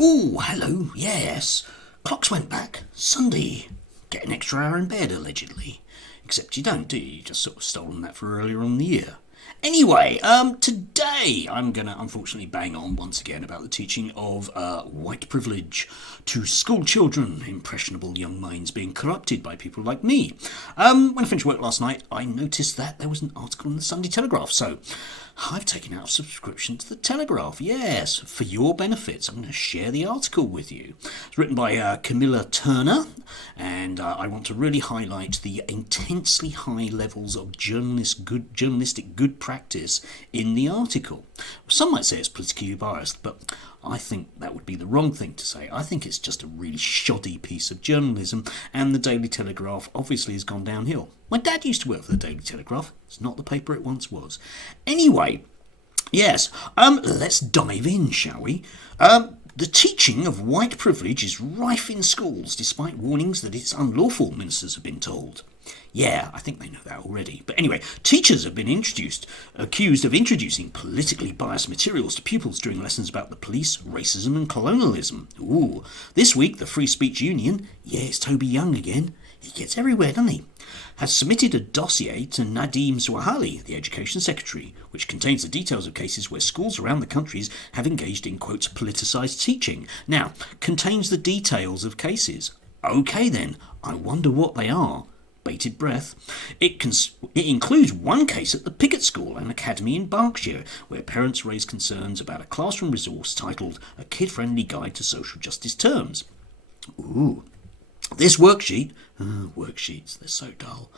Oh, hello, yes. Clocks went back. Sunday. Get an extra hour in bed, allegedly. Except you don't, do you? You just sort of stolen that for earlier on in the year. Anyway, today I'm going to unfortunately bang on once again about the teaching of white privilege to school children, impressionable young minds being corrupted by people like me. When I finished work last night, I noticed that there was an article in the Sunday Telegraph, so I've taken out a subscription to the Telegraph, yes, for your benefits. I'm going to share the article with you. It's written by Camilla Turner, and I want to really highlight the intensely high levels of journalistic good practice in the article. Some might say it's politically biased, but I think that would be the wrong thing to say. I think it's just a really shoddy piece of journalism, and the Daily Telegraph obviously has gone downhill. My dad used to work for the Daily Telegraph. It's not the paper it once was. Anyway, yes, let's dive in, shall we? The teaching of white privilege is rife in schools, despite warnings that it's unlawful, ministers have been told. Yeah, I think they know that already. But anyway, teachers have been accused of introducing politically biased materials to pupils during lessons about the police, racism and colonialism. Ooh, this week the Free Speech Union, yeah, it's Toby Young again, he gets everywhere, doesn't he, has submitted a dossier to Nadeem Swahili, the Education Secretary, which contains the details of cases where schools around the countries have engaged in, quote, politicised teaching. Now, contains the details of cases. OK then, I wonder what they are. Bated breath. It includes one case at the Pickett School and Academy in Berkshire, where parents raised concerns about a classroom resource titled A Kid-Friendly Guide to Social Justice Terms. Ooh. This worksheet, worksheets, they're so dull,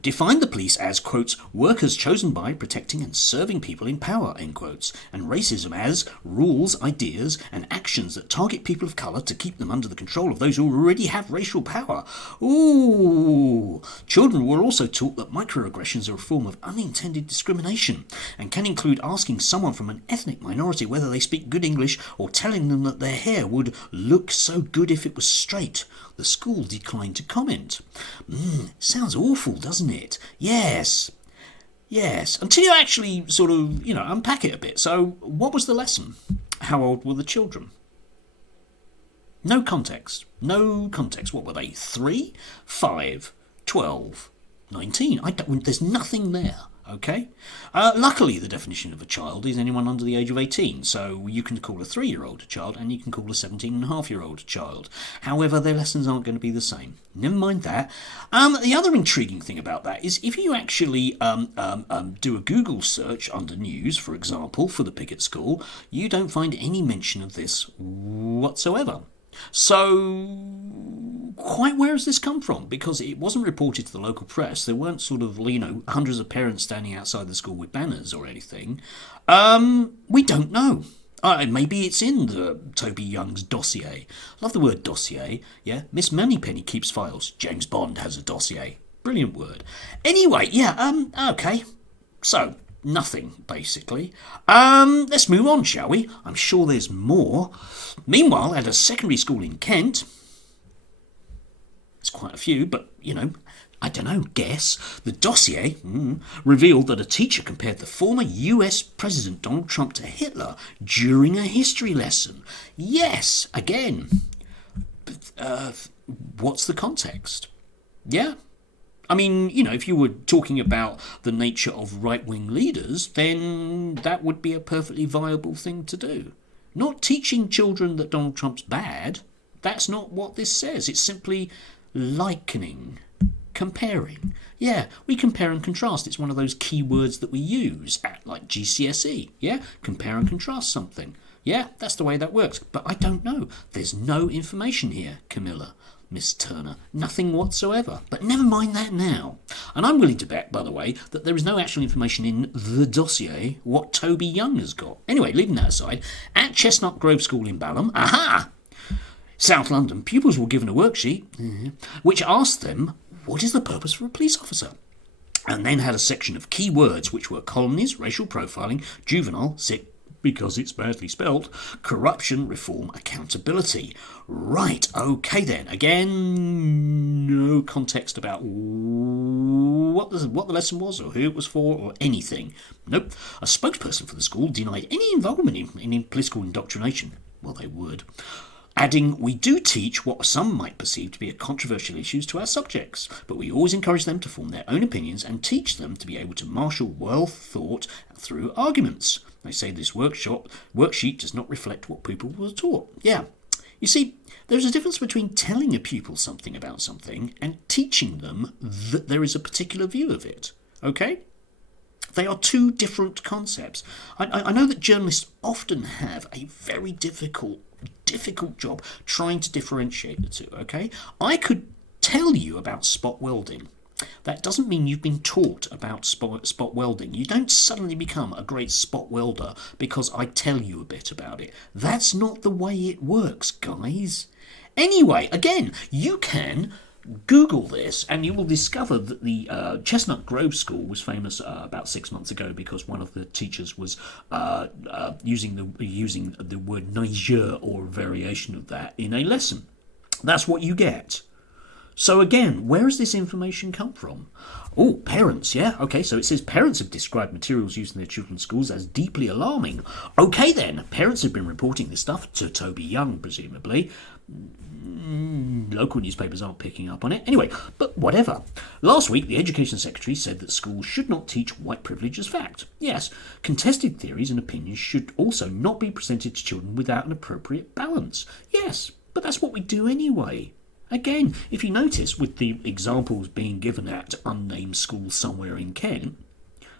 defined the police as, quotes, workers chosen by, protecting and serving people in power, end quotes, and racism as rules, ideas and actions that target people of colour to keep them under the control of those who already have racial power. Ooh. Children were also taught that microaggressions are a form of unintended discrimination and can include asking someone from an ethnic minority whether they speak good English or telling them that their hair would look so good if it was straight. The school declined to comment. Sounds awful, doesn't it? Yes. Until you actually sort of, unpack it a bit. So, what was the lesson? How old were the children? No context. What were they? 3, 5, 12, 19? There's nothing there. Okay? Luckily, the definition of a child is anyone under the age of 18, so you can call a 3-year-old a child and you can call a 17-and-a-half-year-old a child. However, their lessons aren't going to be the same. Never mind that. The other intriguing thing about that is if you actually do a Google search under news, for example, for the Pickett School, you don't find any mention of this whatsoever. So, quite where has this come from? Because it wasn't reported to the local press. There weren't sort of, hundreds of parents standing outside the school with banners or anything. We don't know. Maybe it's in the Toby Young's dossier. Love the word dossier, yeah? Miss Moneypenny keeps files. James Bond has a dossier. Brilliant word. Anyway, yeah, okay. So, nothing, basically. Let's move on, shall we? I'm sure there's more. Meanwhile, at a secondary school in Kent, it's quite a few, but, guess. The dossier revealed that a teacher compared the former US President Donald Trump to Hitler during a history lesson. Yes, again. What's the context? Yeah. I mean, if you were talking about the nature of right-wing leaders, then that would be a perfectly viable thing to do. Not teaching children that Donald Trump's bad. That's not what this says. It's simply likening, comparing. Yeah, we compare and contrast. It's one of those key words that we use at, like, GCSE. Yeah, compare and contrast something. Yeah, that's the way that works. But I don't know. There's no information here, Camilla. Miss Turner. Nothing whatsoever. But never mind that now. And I'm willing to bet, by the way, that there is no actual information in the dossier what Toby Young has got. Anyway, leaving that aside, at Chestnut Grove School in Balham, South London, pupils were given a worksheet which asked them, what is the purpose for a police officer? And then had a section of key words which were colonies, racial profiling, juvenile, sick, because it's badly spelt, corruption, reform, accountability. Right, okay then. Again, no context about what the lesson was or who it was for or anything. Nope. A spokesperson for the school denied any involvement in political indoctrination. Well, they would. Adding, we do teach what some might perceive to be a controversial issues to our subjects, but we always encourage them to form their own opinions and teach them to be able to marshal well thought through arguments. They say this worksheet does not reflect what people were taught. Yeah. You see, there's a difference between telling a pupil something about something and teaching them that there is a particular view of it. Okay? They are two different concepts. I know that journalists often have a very difficult job trying to differentiate the two, okay? I could tell you about spot welding. That doesn't mean you've been taught about spot welding. You don't suddenly become a great spot welder because I tell you a bit about it. That's not the way it works, guys. Anyway, again, you can Google this and you will discover that the Chestnut Grove School was famous about 6 months ago because one of the teachers was using the word Niger or a variation of that in a lesson. That's what you get. So again, where has this information come from? Oh, parents, yeah? Okay, so it says parents have described materials used in their children's schools as deeply alarming. Okay then, parents have been reporting this stuff to Toby Young, presumably. Local newspapers aren't picking up on it. Anyway, but whatever. Last week, the Education Secretary said that schools should not teach white privilege as fact. Yes, contested theories and opinions should also not be presented to children without an appropriate balance. Yes, but that's what we do anyway. Again, if you notice, with the examples being given at unnamed schools somewhere in Kent,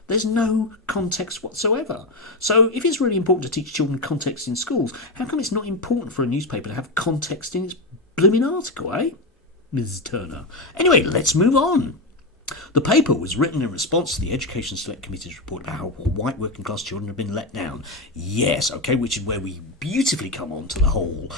there's no context whatsoever. So if it's really important to teach children context in schools, how come it's not important for a newspaper to have context in its blooming article, eh? Ms. Turner. Anyway, let's move on. The paper was written in response to the Education Select Committee's report about how white working class children have been let down. Yes, okay, which is where we beautifully come on to the whole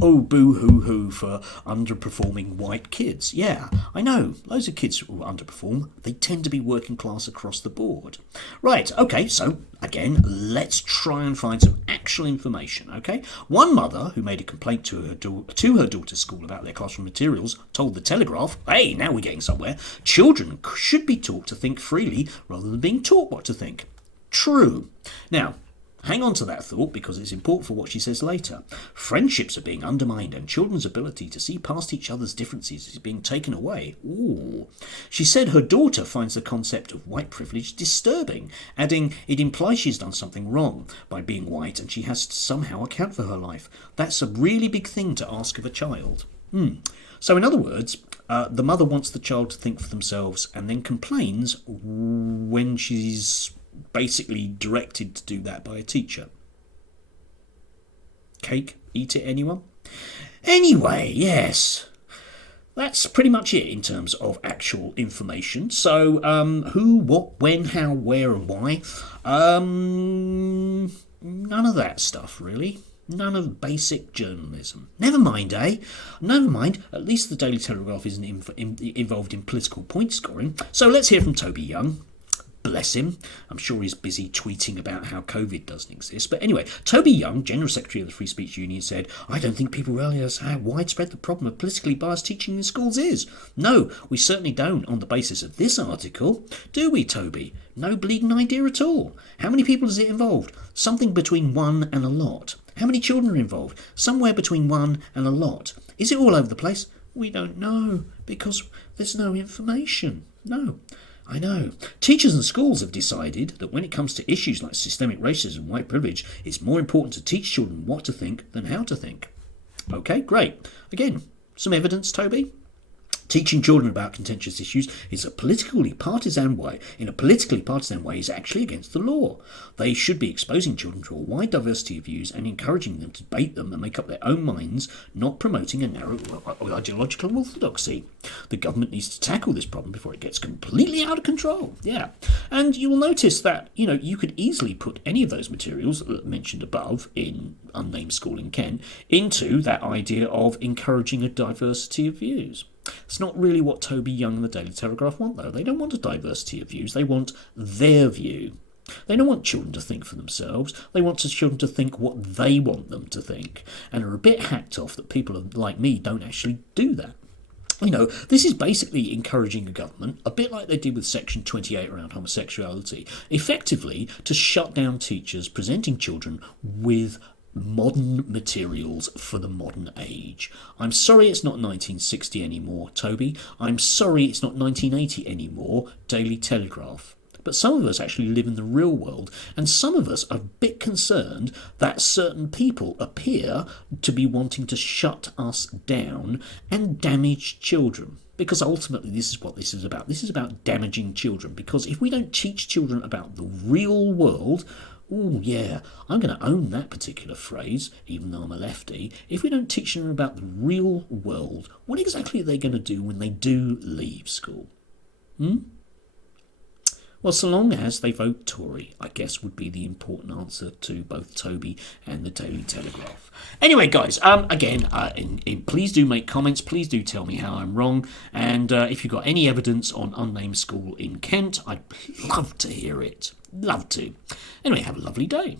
oh boo-hoo-hoo for underperforming white kids. Yeah, I know, loads of kids who underperform. They tend to be working class across the board. Right, okay, so again, let's try and find some actual information, okay? One mother who made a complaint to her daughter's school about their classroom materials told the Telegraph, hey, now we're getting somewhere, children should be taught to think freely rather than being taught what to think. True. Now, hang on to that thought because it's important for what she says later. Friendships are being undermined and children's ability to see past each other's differences is being taken away. Ooh. She said her daughter finds the concept of white privilege disturbing, adding it implies she's done something wrong by being white and she has to somehow account for her life. That's a really big thing to ask of a child. So in other words, the mother wants the child to think for themselves and then complains when she's basically directed to do that by a teacher. Cake? Eat it, anyone? Anyway, yes. That's pretty much it in terms of actual information. So, who, what, when, how, where and why? None of that stuff, really. None of basic journalism. Never mind, eh? Never mind. At least the Daily Telegraph isn't involved in political point scoring. So let's hear from Toby Young. Bless him. I'm sure he's busy tweeting about how COVID doesn't exist. But anyway, Toby Young, General Secretary of the Free Speech Union, said, I don't think people realise how widespread the problem of politically biased teaching in schools is. No, we certainly don't on the basis of this article. Do we, Toby? No bleeding idea at all. How many people is it involved? Something between one and a lot. How many children are involved? Somewhere between one and a lot. Is it all over the place? We don't know, because there's no information. No. I know. Teachers and schools have decided that when it comes to issues like systemic racism and white privilege, it's more important to teach children what to think than how to think. Okay, great. Again, some evidence, Toby? Teaching children about contentious issues is a politically partisan way. In a politically partisan way is actually against the law. They should be exposing children to a wide diversity of views and encouraging them to debate them and make up their own minds, not promoting a narrow ideological orthodoxy. The government needs to tackle this problem before it gets completely out of control. Yeah. And you will notice that, you could easily put any of those materials mentioned above in unnamed school in Kent into that idea of encouraging a diversity of views. It's not really what Toby Young and the Daily Telegraph want, though. They don't want a diversity of views. They want their view. They don't want children to think for themselves. They want children to think what they want them to think, and are a bit hacked off that people like me don't actually do that. This is basically encouraging a government, a bit like they did with Section 28 around homosexuality, effectively to shut down teachers presenting children with modern materials for the modern age. I'm sorry it's not 1960 anymore, Toby. I'm sorry it's not 1980 anymore, Daily Telegraph. But some of us actually live in the real world, and some of us are a bit concerned that certain people appear to be wanting to shut us down and damage children. Because ultimately this is what this is about. This is about damaging children. Because if we don't teach children about the real world, oh yeah, I'm going to own that particular phrase, even though I'm a lefty. If we don't teach them about the real world, what exactly are they going to do when they do leave school? Well, so long as they vote Tory, I guess would be the important answer to both Toby and the Daily Telegraph. Anyway, guys, again, please do make comments. Please do tell me how I'm wrong. And if you've got any evidence on unnamed school in Kent, I'd love to hear it. Love to. Anyway, have a lovely day.